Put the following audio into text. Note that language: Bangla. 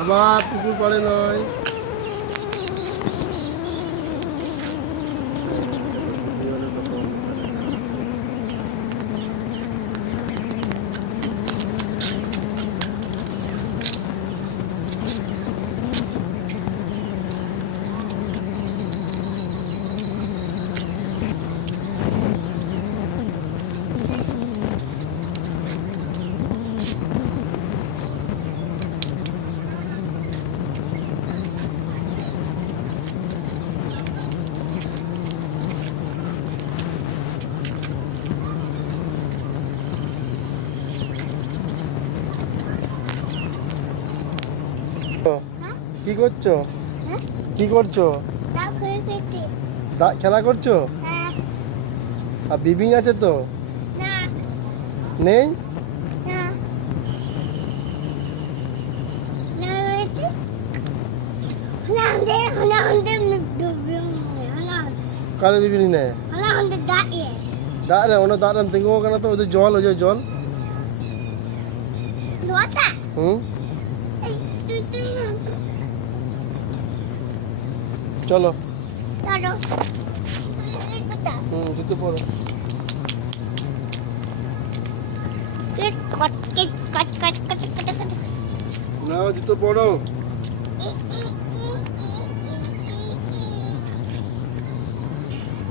আবার পুকুর পাড়ে নয়। কি করছো? কি করছো? খেলা করছো? আর বিবিং আছে তো? নেই? কারে বিবিং নেই? দাঁড় ওনা দাঁড়ান tinggal kana tuh itu jual aja jual. চলো জুতো পরো। নাও জুতো পরো।